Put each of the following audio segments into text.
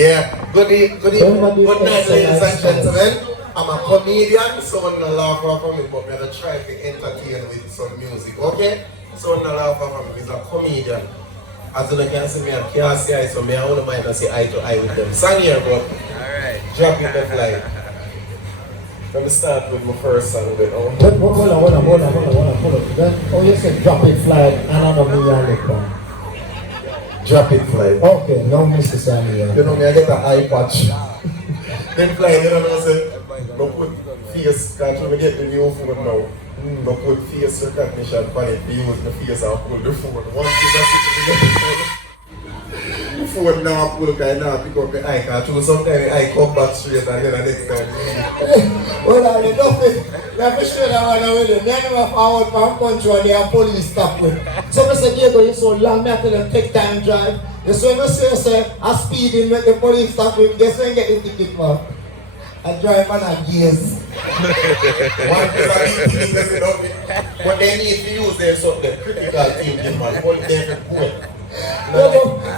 Yeah, good night, ladies and gentlemen. I'm a comedian, so I'm not laugh off of me, but I'm going to try to entertain with some music, okay? So I'm not laugh off of me, he's a comedian. As you can see me, I'm chaos guy, so I don't mind to say eye to eye with them. Song here, but drop it the fly. Let me start with my first song then. Oh. Hold on. Oh, you said drop it fly, and I don't know where I look. Drop it fly. Okay, no Mr. Samuel. You know me, I get an eye patch. Then fly, you know what I'm saying? Don't put face, because when we get the new phone now, don't put face recognition on it, we use the face and pull the phone. Once you just the phone now pull, because now pick up the eye, because sometimes the eye come back straight and then the next time. Well, I love it. Let me show that one with you. Then we forward from country and the police stop with. So Mr. Diago, you so long, I tell them take time drive. You so when you say, I speed in, make the police stop with, guess when you get the ticket for? I drive and I gears. One thing but they need to use the critical thinking, man. What they can do it.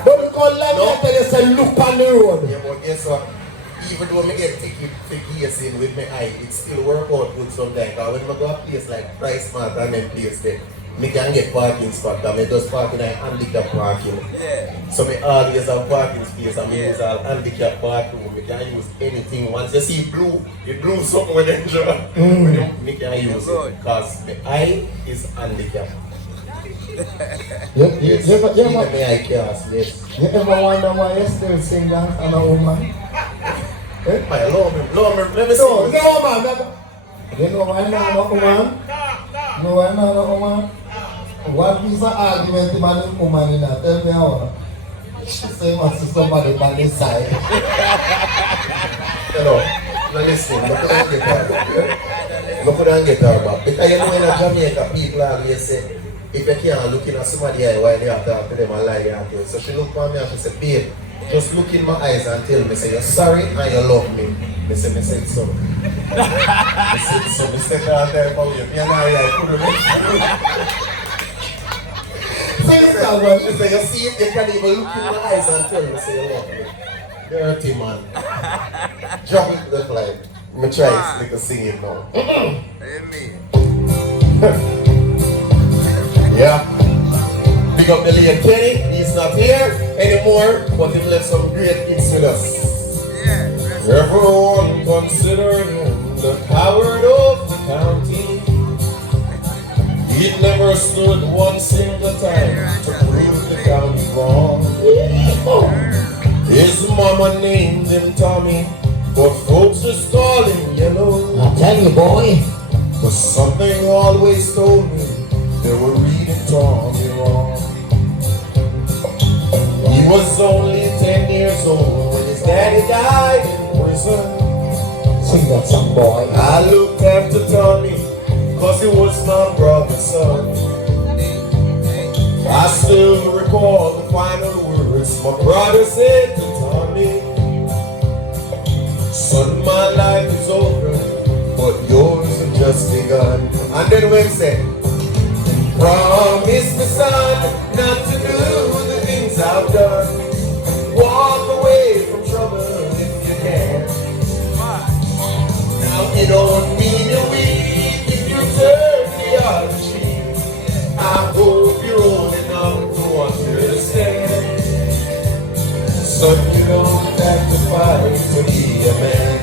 But we call life and tell you say look on the road. Yeah, but guess what? Even though I get ticket for gears in with my eye, it still work out good sometimes. Because when I go to a place like Price Mart and then place there, I can get parking spot because I just park in a handicap parking. Yeah. So I always have parking space and I use all handicap parking. I can use anything. Once you see blue, you blue something with them, I can use it because my eye is handicapped. Yes. You ever wonder why you still sing dance on a woman? My Lord, let me see. No, man. You know why not a woman? No, why not a woman? What piece of argument man and woman in that? Tell me how. She say must see somebody by his side. Hello, now listen, look at that guitar back. Because you know in Jamaica, people always say, if you can't look in at somebody eye while they are talking to them and lie there to you. So she looked at me and she said, babe, just look in my eyes and tell me, say, you're sorry and you love me. I said so. I said so. I said, I'll tell you about you. Me and I couldn't. She said, you see it, you can't even look in my eyes and tell me, say, you love me. Dirty man. Drop it to the fly. I'm going to try to sing it now. Yeah. Big up the late Kenny. He's not here anymore, but he left some great hits with us. Everyone considered him the coward of the county. He never stood one single time to prove the county wrong. His mama named him Tommy, but folks just call him Yellow. I tell you, boy. But something always told me they were reading Tommy wrong. He was only 10 years old when his daddy died in prison. Sing that song, boy. I looked after Tommy, cause he was my brother's son. I still recall the final words my brother said to Tommy. Son, my life is over, but yours has just begun. And then when he said, promise me, son, not to do the things I've done. Walk away from trouble if you can. Now it don't mean you're weak if you turn the other cheek. I hope you're old enough to understand. Son, you don't have to fight to be a man.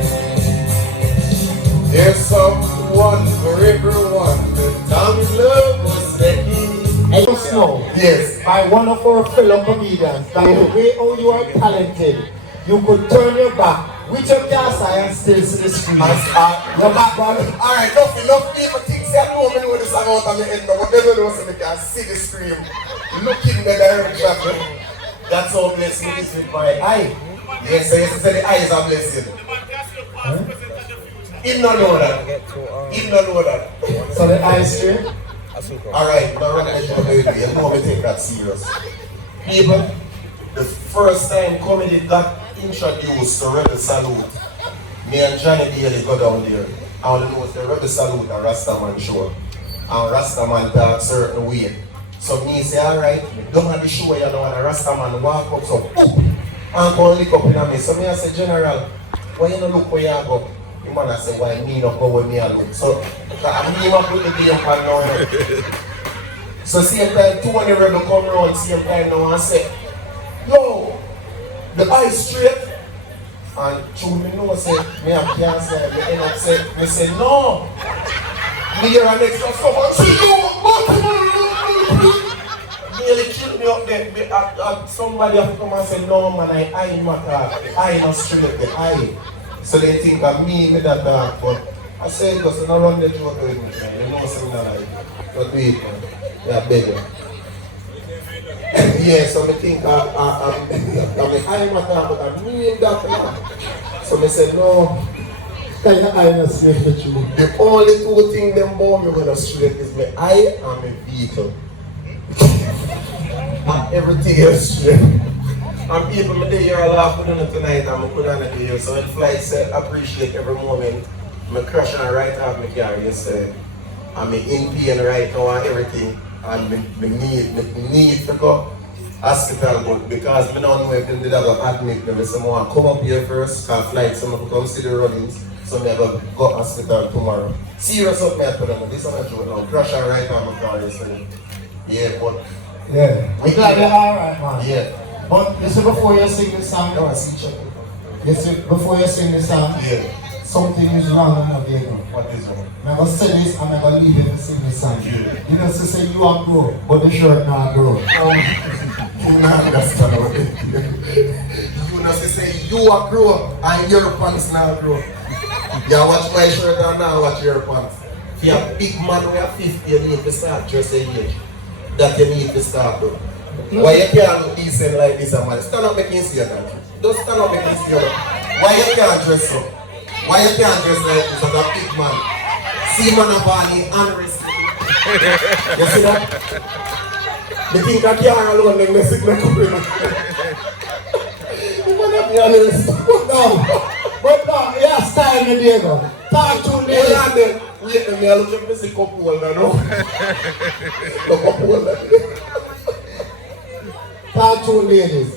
There's someone for everyone. The Tommy's love was Reggae. And you know, yes, by one of our fellow comedians, that the way how you are talented, you could turn your back with your gas eye and still see the screen. Your back, brother. Alright, enough people think say I don't know the song out of the end, but whatever they say, they can see the screen. Look in the direction. That's how blessed me is with my eye. Yes, so you say the eyes are blessed. He don't know that. He don't know that. So the eyes straight? Alright, now recognition baby, you know we take that serious. People, the first time comedy got introduced to Rebel Salute, me and Johnny Daly go down there. I only know it's the Rebel Salute and Rastaman show. And Rastaman talk certain way. So me say, alright, me done at the show, you know, and the Rastaman walk up, so and go lick up in me. So me I say, General, why you not look where you go? The man I say, why me not go where me I look? So I mean what put the game on now. So same time, 200 rebel come around, same time now and say, yo, the eye straight. And through me know say, me have cancer, me end up say, me say, no. Me hear an extra someone say, no, nearly killed me up there. Somebody have to come and say, no man, I eye matter, the eye not straight, the eye. So they think of me that dark, but I say because I don't run the joke with me, you know something like that. But wait, man, yeah, better. Yeah, so I think I'm eye matter, but I'm me that man. So I said, no. Can your eye not straight for you? The only two things them born me gonna straight is my eye and my vehicle. And everything else straight. And people me dey here laugh with them tonight and I put on it here. So when Floyd said appreciate every moment, I crash and right off my car yesterday. I'm in pain right now and everything. And me need to go hospital, but because I don't know if they did have to admit me, someone come up here first, can flight, someone come see the runnings, so I have to go hospital tomorrow. Serious up, I put on this on a joke now, crash and right on my car yesterday. Yeah, but... Yeah, I'm glad you're alright, man. Yeah. But you see, before you sing this song, I want to see check. you see, before you sing this song, Yeah. something is wrong with Diago. What is wrong? I'm going to say this and I'm going to leave you to sing this song. Yeah. You know, to say you are grow, but the shirt not grow. You not understand what it is. You know, say you are grow and your pants not grow. You watch my shirt and now watch your pants. If you're a big man who are 50, you need to start dressing age. That you need to start with. Why you can't look decent like this, man? Stand up making see that. Just stand up making see that. Why you can't dress up? Why you can't dress like this as a big man? See man of body and respect. You see that? The think I can't alone make me sick like a woman. You wanna be honest? No, but no, yeah, style me, Diago. Talk to me. Wait a minute, look at me see couple holder now. The couple holder. Talk to ladies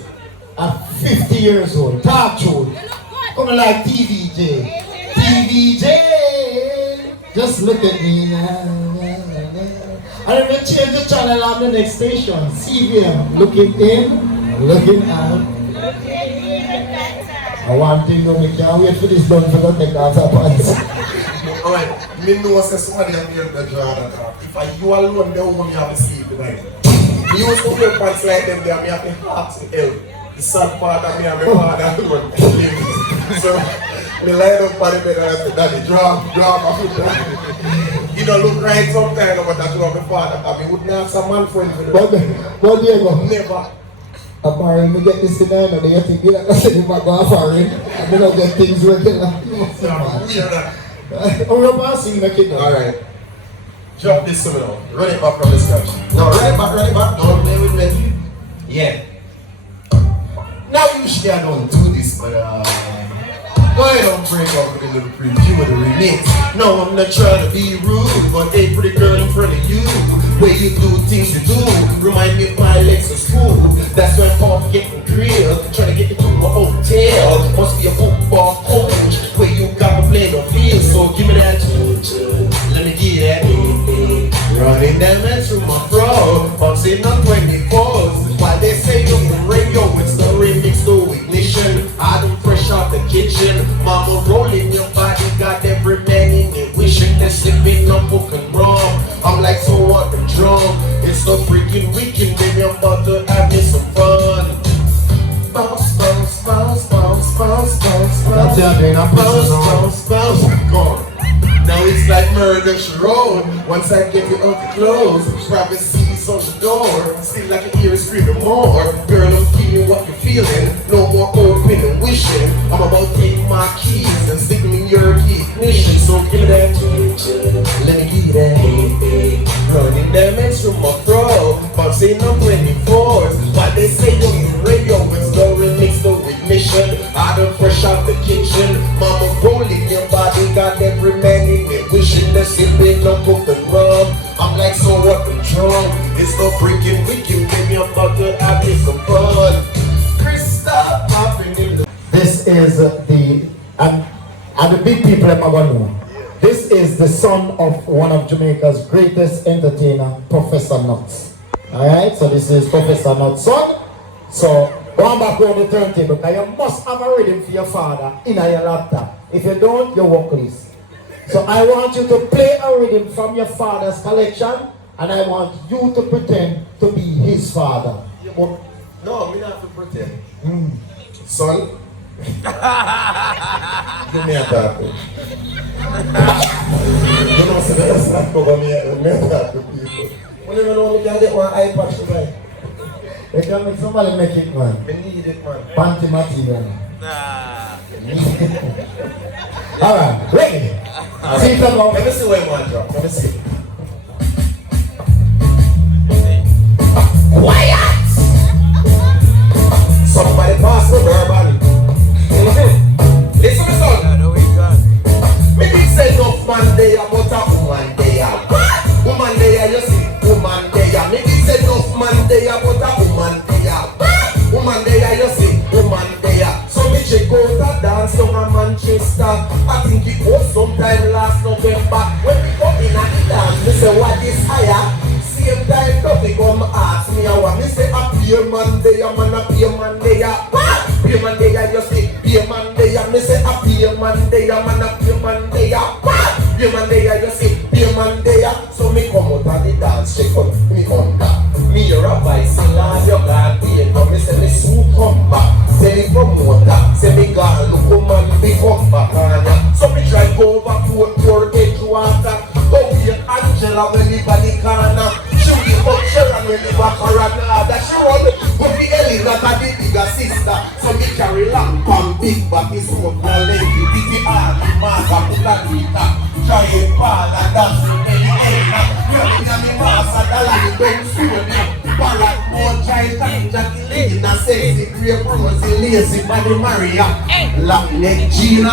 at 50 years old. Talk to them. Coming like TVJ. TVJ. Just look at me now. And if you change the channel on the next station, CVM, looking in, looking out. I want to know, we can't wait for this done for the neck off our pants. Alright, me know say somebody have here the draw that if I you alone, they won't have to sleep tonight. Me used to wear pants like them, they have to heart to help. The sad part of me and my father alone. So, me lie up on the bed and I say, Daddy, draw my foot down. You don't look right sometimes, but that's what my father, I mean, wouldn't have some man friend for the But Diago, never. apparently me get this in there, and they think you like I said, you might go foreign, and then I'll get things regular. Weird. I'm going to sing the kid now. Alright. Drop this to me now. Run it back from the scratch. No, run it back. Don't play with me. Yeah. Now usually I don't do this, but go ahead and break out with a little preview of the remix. No, I'm not trying to be rude, but hey, pretty girl in front of you, where you do things you do, remind me of my Lexus school. That's when I'm getting grilled, trying to get you to a hotel. Must be a football coach, where you got to play the field. So give me that, let me get that. Running down that through my throat, I'm sitting on 24s. While they say on the radio, it's the remix to ignition. I do fresh out the kitchen. Mama rolling your body, got every man in it wishing they're slipping up book and rum. I'm like, so what the drum? It's the freaking weekend, baby, I'm about to have me some fun. Bounce, bounce, bounce, bounce, bounce, bounce, bounce, bounce, bounce, bounce. Now it's like murder she road. Once I get you out the clothes, privacy's on the door. Still like you hear it screaming more. Girl, I'm feeling what you're feeling. No more open and wishing. I'm about to take my keys and stick them in your key ignition. So give me that, let me give you that. Running damage from my throat, bouncing on 24s. But they say on the radio, it's the remix, the ignition. I done fresh out the kitchen. Mama rolling your body, got every man in it wishing they're sipping up book and rum. I'm like, so what the drum? It's the freaking weekend, baby, I'm about to have me some fun. Krista, is and the big people I'm gonna know. This is the son of one of Jamaica's greatest entertainer, Professor Nuts. Alright, so this is Professor Nuts' son. So go back on the turntable because you must have a rhythm for your father in your laptop. If you don't, you walk this. So I want you to play a rhythm from your father's collection, and I want you to pretend to be his father. No, we don't have to pretend. Son, give me a taco. You know, so that's not over me. I talk to people. When you know me, can get one iPad to buy. They can make somebody make it, man. I need it, man. Panty material. Alright, ready? See it along. Let me see where one drop. Let me see. Quiet! Somebody pass the bourbon. Listen to son. Me did say enough man there, but a woman there. Woman there, you see, woman there. Me did say enough man there, but a woman there. Woman there, you see, woman there. So me check out a dance down in Manchester. I think it was sometime last November. When we come in at the dance, me say what is higher? Same time, don't come ask me what me say. A beer man there, man a beer man there. Beer man there, you see, beer man there. Me say a beer man there, man a beer man there. Beer man there, you see, beer man there. So me come out of the dance, check out me come back. Me hear a voice, sing all your God beer. Come me say me soon come back. Say me promoter, say me God look man be come back. So me try go over to Edgewater. Go here Angela when live at the corner. She give up Sharon when live at Coronada. She run with the Ellie that a the bigger sister. So me carry lamp and big back is what my lady. Bitty Army, Martha, Pulanita. Try it Paul and dance with me. You're me master, the line don't suit me. Barak, more child, and Jackie Lane. A sexy, grape, rosy, lazy, body Maria. Long neck, Gina.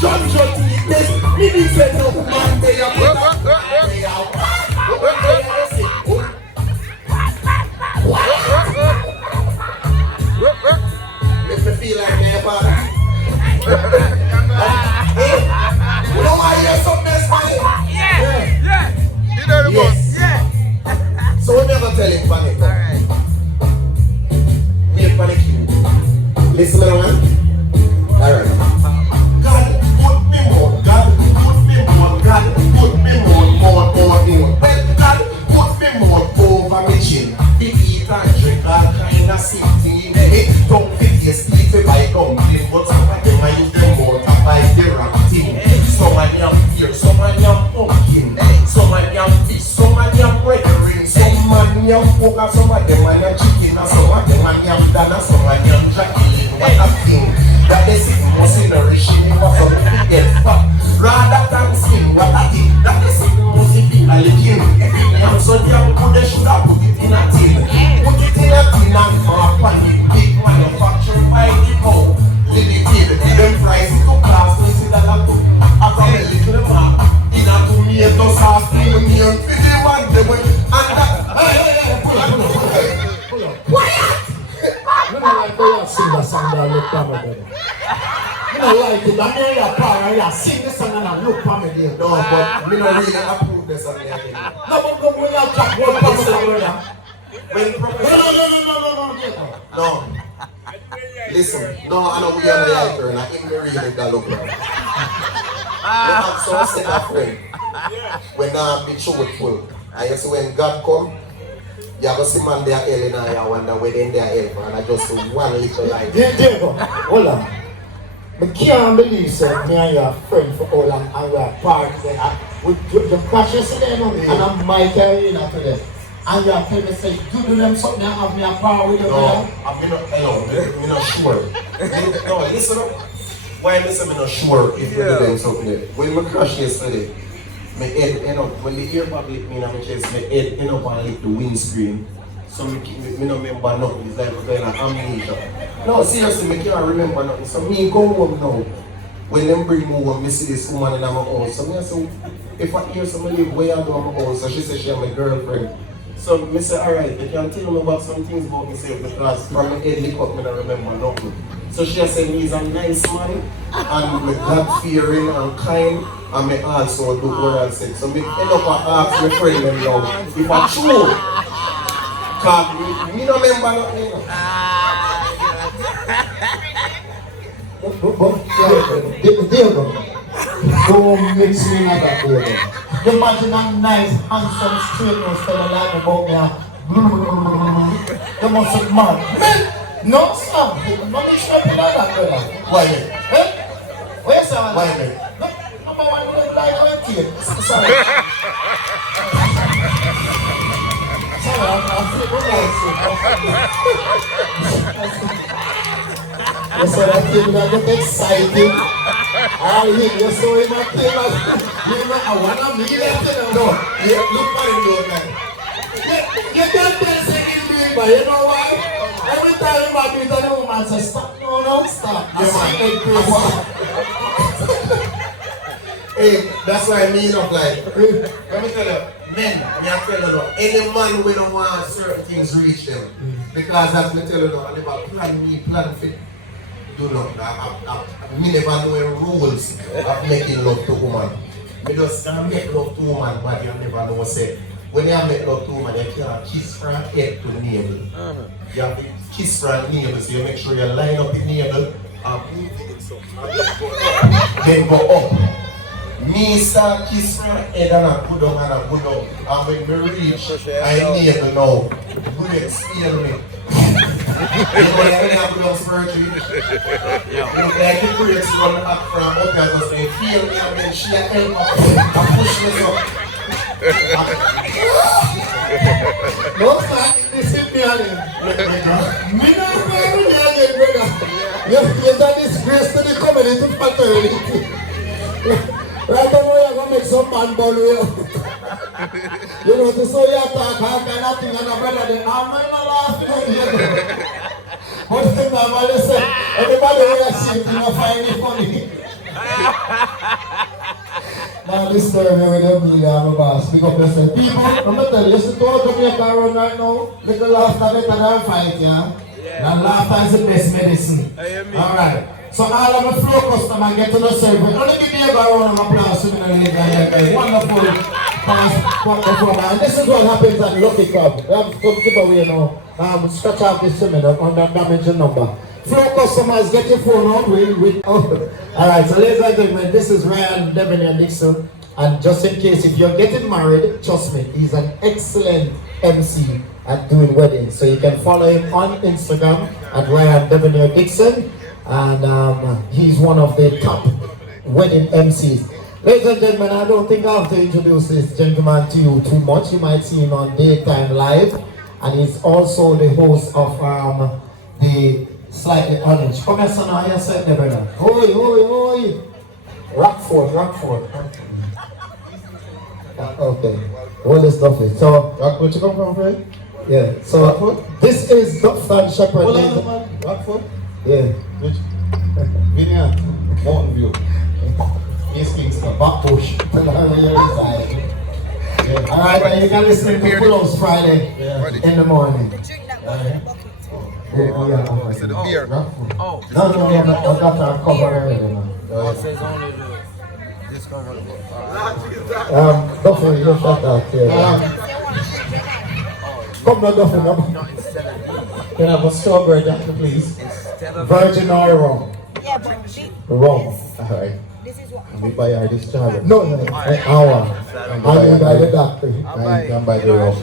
John Jotty, this, me be fed up, man, they are make me feel like my father. You know why you're so mess, man? Yeah. You know the Yes. Yeah. So we never tell him panic. Alright. Wait panic you. Listen to man. Alright. God put me more. God put me more. God put me more. Well, God put me more over me chin. We eat and drink all kind of city. Don't fit your speak to buy dumpling, but some of them I use them more to buy the wrong thing. Some of them beer, some of them pumpkin, some of them fish, some of them red ring, some of them poker, some of them are chicken, and some of them are dana, some of them Jacqueline. What a thing that they see must be nourishing you for something to get fat. Rather than skin, what a thing that they see must be a licking. And so they should have put it in a tin. Put it in a tin and mark on it. Big manufacturing by the cow. Limited. Them price it to class. We see that I put a little mark in a tomato sauce. Premium. For the one they went. And that. Pull up. Quiet! You know like when you sing the song that look for me, brother. You know like it, I hear your power, you sing the song and I look for me there. No, but me not really approve this on me again. No, but when you drop one for me, brother. When No. No. Listen, no, I know we are the actor and I think we really gallop. We have some set of friend. When I be truthful. I guess when God come, you have to see man there early now, you wonder where they are ever, and I just do one little light. Diago, hold on. I can't believe that me and your friend for all long and we are part there. With the crash yesterday, and I'm Michael in today. And you are telling me, say, you do them something and have me a power with you. No, I'm not sure. No, listen up. Why am I saying I'm not sure if you do them something? When we crash yesterday, my head end up, when the air bag lick me in my chest, my head end up and lick the windscreen. So me don't remember nothing. It's like we're going to amnesia. No, seriously, I can't remember nothing. So me go home now. When them bring me home, I see this woman in my house. So me say, if I hear somebody live where I do in my house, so she said she is my girlfriend. So, Mr. Alright, you can tell me about some things about myself because from my head lick up, I don't remember nothing. So she said he's a nice man and me God-fearing and kind and me also do oral sex. So me end up and ask my friend them now if I true. Cause me don't remember nothing. Diago, don't mix me like that, Diago. You imagine a nice, handsome, straight nose fella like about me. You must be mad. No, sir. Not be sure like that, brother. Why me? Eh? Where you say? Why me? No, number one, you don't like my teeth. Sorry. Sorry, I'm flipping you said that thing that get exciting. I hit you so in my thing like you know I wanna meet that thing. No, you look at it though, man. You can't tell second me, but you know why? Every time I meet a woman say stop, no, stop. I see it crazy. Hey, that's why I mean of like, let me tell you, men, me I tell you now, any man we don't want certain things reach them. Because as me tell you now, I never plan fit. Do not. I never know the rules of making love to woman. Me just make love to woman, but you never know say. When you make love to woman, you can't kiss from head to navel. You have to kiss from navel, so you make sure you line up the navel and then go up. Me start kiss from head and I go down and I go down. And when we reach, I navel now. Breaks, feel me. You know, when I go down surgery, like the breaks run back from up here, so they feel me and then she help me and push me up. No, sir, this is me and him. Me not going to again, brother. You're a disgrace to the community fraternity. Right now, you're going to make some man ball with you. You know, to say you talk all kind of thing and a brother, then I'm not laughing at you. But then I'm going to say, everybody will see it, you know, find it funny. Now disturb me with them, I'm a boss. Big up yourself. People, I'm going to tell you, you see to Jamaica run right now, make the laughter better than fight, yeah? And laughter is the best medicine. Alright. So all of my flow customers get to the service. Only give me a round of applause to me. Wonderful. And this is what happens at Luckey Club. We have some giveaway now. Scratch out this seminar on that damaging number. Flow customers, get your phone out with Alright, so ladies and gentlemen, this is Ryan Debonair Dixon. And just in case, if you're getting married, trust me, he's an excellent MC at doing weddings. So you can follow him on Instagram at Ryan Debonair Dixon. And he's one of the top wedding MCs. Ladies and gentlemen, I don't think I have to introduce this gentleman to you too much. You might see him on Daytime Live. And he's also the host of the Slightly Orange. Come here, son, how you say it, brother? Oi. Rockford. Okay. What is Dufton? So, Rockford, you come from, Fred? yeah. So, Rockford? This is Dufton Shepherd. Hold on, man. Rockford? Yeah. Which? Vineyard, Mountain View, East Kingston, Backbush. Yeah. Alright, and you can listen to Pull-Ups Friday in the morning. Drink that water in the bucket. I said the beer. No, that's our cover already, man. Duffy, you shut that here. Come on, Duffy, can I have a strawberry jacket, please? Virgin or rum? Yeah, but Rum. Alright. this is what. We buy our discharge. No, an hour. I'll be by the doctor. I can buy the rum.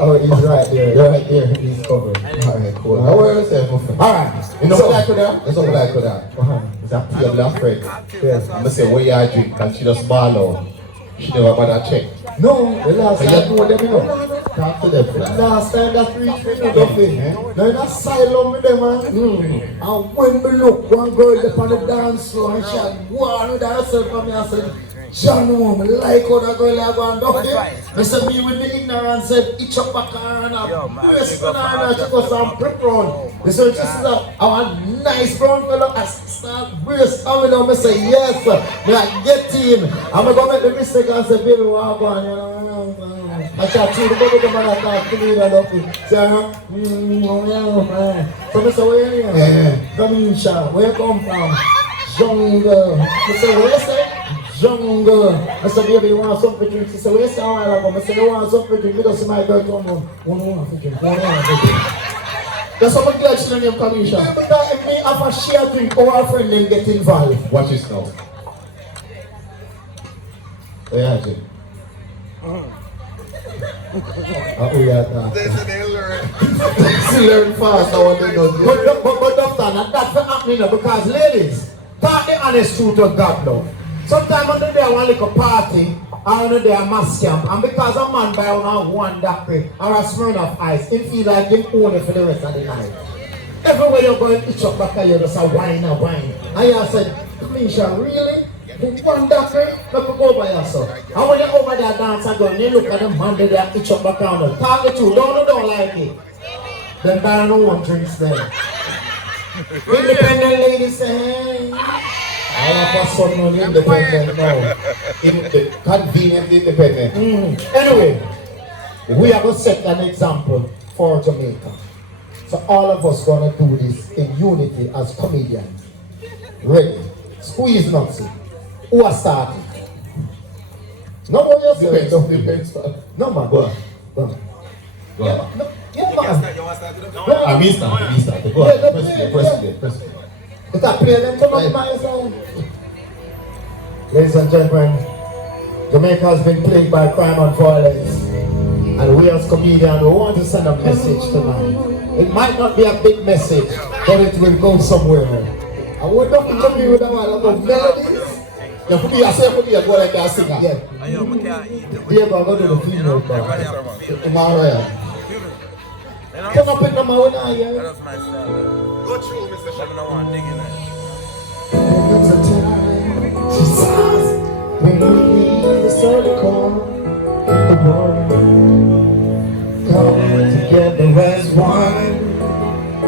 Oh, he's right there. Right there. He's covered. Alright, cool. How are you yourself, my friend? Alright. You know what I could have? That's what I could have. It's a pure friend. Yes. I'm going to say, where you are drink? And she just ball out. She never bother check. No, the last So time. you know them, you know? Talk to them. Last time that reached me, no Duffy. They're in asylum with them, man. And when we look, one girl up on the dance floor and she had one with herself and me, I said, John know me like how that girl have gone up there. I said me with the ignorance said itch up back and a brace banana she got some prep round. They said this is our nice brown fellow I start brace coming on. I say yes, me like get in. I'm gonna make the mistake and say baby what going on? I talk to the baby man I talk to me and Luckey. Say so I say where you here? Come in Sha, where you come from? Jungle. I say where you say? Jungle. I said, baby, you want something to drink? She said, where you say a while ago? I said, you want something to drink? Me just see my girl come on. One want to drink. That's how I'm glad she didn't come in, Sha. Because if me have a share drink, our friend then get involved. Watch this now. Where is it? We are that. They learn. She learn fast now what they don't do. But Dufton, that's not happening now because ladies, talk the honest truth of God now. Sometimes when they want like a party, or when they are mass camp, and because a man buy one daiquiri or a Smirnoff Ice, he feel like he own it for the rest of the night. Everywhere you go, itch up back here, you just a wine. And you said, Misha, really? One daiquiri? Look go by yourself. And when you over there dance again, you look at them man there, itch up back on them. Talk the truth, don't like it. Then buy no one drinks there. Independent ladies say, hey. All of us are not independent now. Convenient independent. Anyway, we are going to set an example for Jamaica. So all of us going to do this in unity as comedians. Ready? Squeeze Nancy. Who are starting? No more yourself. Depends. No man, go on. Go on. No, yeah, man. You want to start with them? I missed that. Go on. Press it. Is that play them come up my side? Ladies and gentlemen, Jamaica has been plagued by crime and violence. And we as comedians, we want to send a message tonight. It might not be a big message, but it will go somewhere. I would not be coming with a while about melodies. You put yourself with your go like a singer. Yeah. Diago, I'm going to do the female part. Tomorrow. Come up in the mountain here. Go through, Mr. Shep. There's a time, Jesus, when we need a circle, the world come together as one.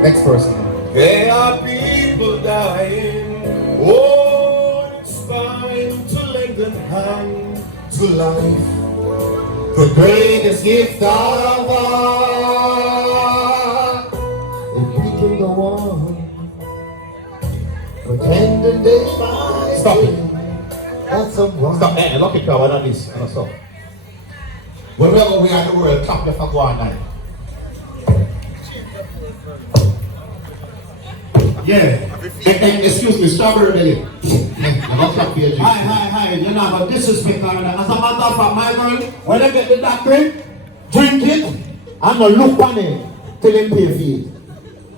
Next person. There are people dying. Oh, it's time to lend a hand to life. The greatest gift of all. If we can go on, pretending day by day. Stop it. That's a one. Stop that. Look at power on this. And stop. When we are at the World Cup, let's go on now. Yeah. Excuse me, strawberry belly. I'm not clap here, Hi, you're not going to disrespect her. As a matter of fact, my girl, when I get the doctrine, drink it, I'm going to look on it till they pay for it.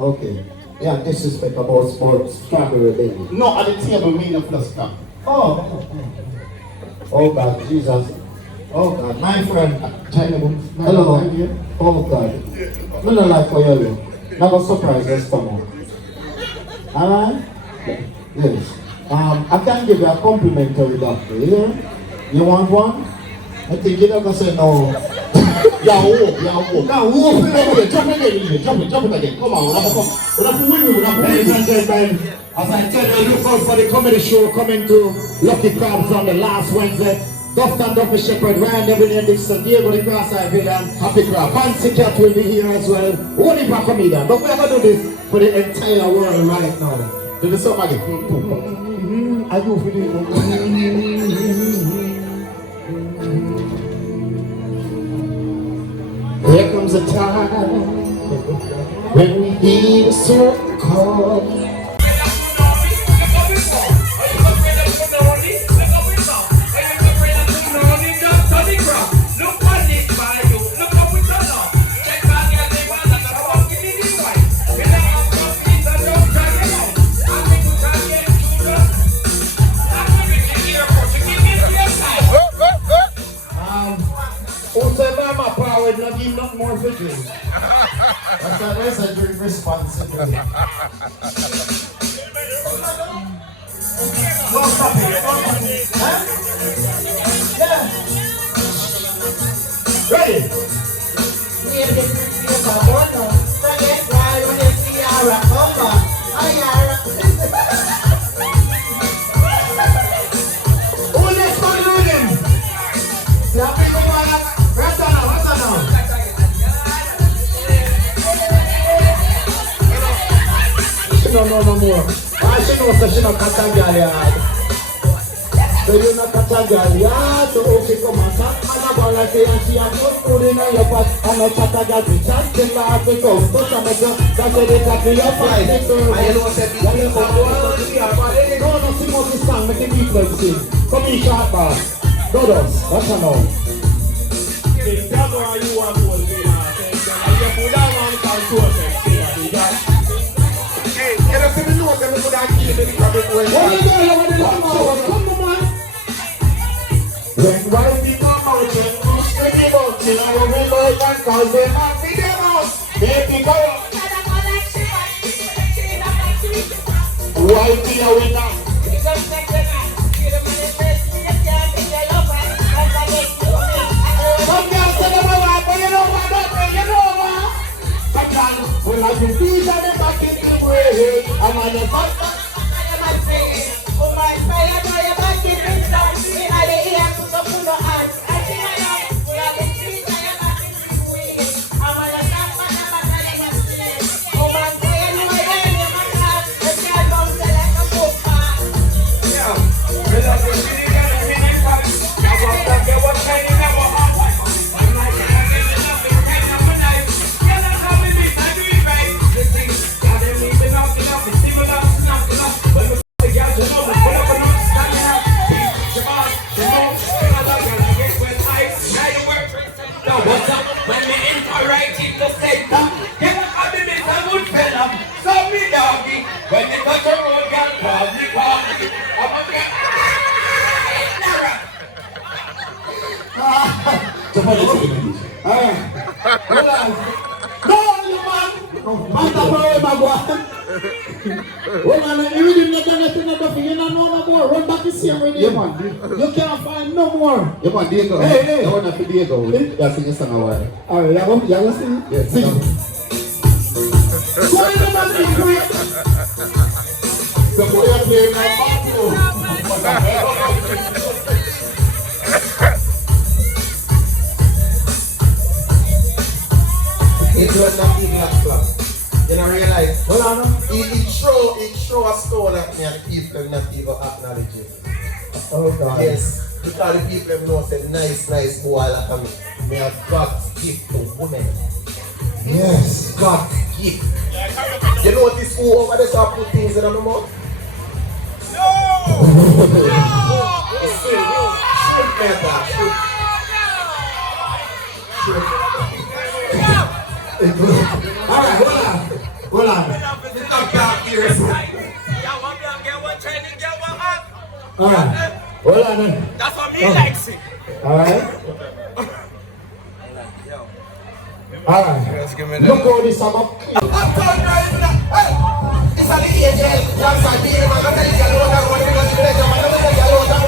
Okay. Yeah, disrespect about sports, strawberry baby. No, at the table, me no plus cup. Oh God, Jesus. Oh God, my friend. Hello. Oh God. No, like for you. Never surprise us, come on. Alright? Yes. I can give you a complimentary doctor, yeah? You want one? I think you're not going to say no. Now whoop it jump it again. Come on, Ladies and gentlemen, as I tell you, look out for the comedy show coming to Lucky Crabs on the last Wednesday. Dufton, Duffy Shepherd, Ryan, Devin, Dixon, Diago, the Cross-Eye Villain, Happy Crab, Fancy Cat will be here as well. Only for comedian, but we're going to do this for the entire world right now. do the song again. I do for the There comes a time when we heed a certain call. Not give nothing more for drink. That's a drink responsibly. Don't stop it. Huh? Yeah. Ready? Who next one doing him? Yeah, people want to. What's that now? She don't know no more. Why she knows that she not catch a girl yard? So you not catch a girl yard? So okay, come on, chat. And I go like this, and she has no food in your pot. And no chat a girl, she chat. She can't pick up. So she make you, that's why they chat in your pot. And you know what that is? No, no, sing out this song, make the people sing. Come in, short bar. Go down. What's her now? Can I see the note and we could have killed the rabbit What are you doing? What are you doing? Come on, man. When we come out, then push the boat. You know, we love and cause them and feed them out. They pick up. Why be a winner? Some girls say them a wife, but you know what? You know what? Some girls will have you beat and them back in the way. I'm on the front. When me enter right in the center, get up and be Mr. Goodfella. So me doggy, when you touch a road, girl, call me. I'm a girl. Hold on. No, you man. Master boy, my boy. Hold on, you didn't get anything at the thing. You don't know no more. Run back to see him already. You can't find no more. You want Diago? Hey. I want to Diago. That's in the song a while. Alright, you go sing? Yes, Sing. no. Go in the man, sing quick. The boy are playing my It was not even like club. You know, realize, Hold on. it throw a stone at me and the people not even acknowledge it. Oh God. Yes, because the people know say nice boy like me. Me have God's gift to women. Yes. God's gift. You know this fool over there start put things in my mouth? Shoot better, shoot. Alright, hold on. Alright, hold on. That's what me likes it. Alright. Alright. Look how this about. It's an angel. That's a demon. I'm telling you, I don't know what you're going to do.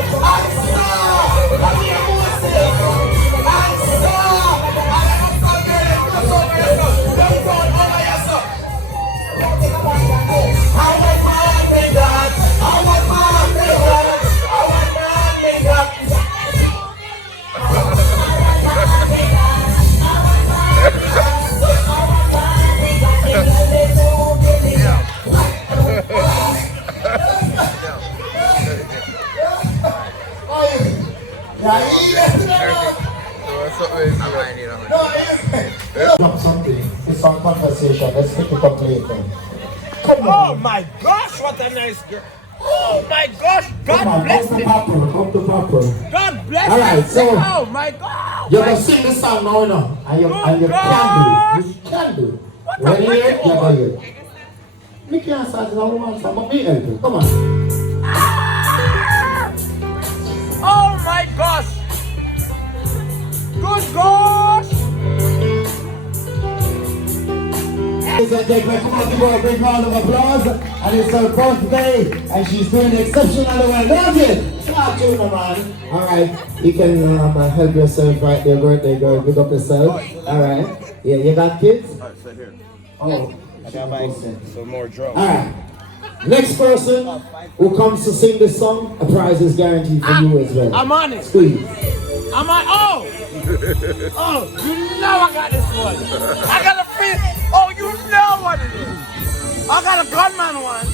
Drop something. It's some conversation. Let's pick it up later. Come Oh on. my gosh, what a nice girl. Oh my gosh, Come God on, bless come to it. Papa. Come to Papa. God bless All right, it. so- Oh my God. You're gonna sing this song now, no? And you can do it. You can do it. What a When you hear it, wicked you're one. gonna hear it. Me can't start this one song, but me help you. Come on. Oh my gosh. Good gosh. Ladies and gentlemen, come on, give her a big round of applause. And it's her birthday, and she's doing exceptionally well. That's it. Start tuning, man. All right, you can help yourself right there, birthday girl. Pick up yourself. All right. Yeah, you got kids? All right, sit here. Oh, I got my some more drums. all right. Next person who comes to sing this song, a prize is guaranteed for you as well. I'm on it. Squeeze. I'm on. Oh, oh, you know I got this one. I got a free. Oh, you know what it is. I got a gunman one.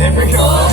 There we go.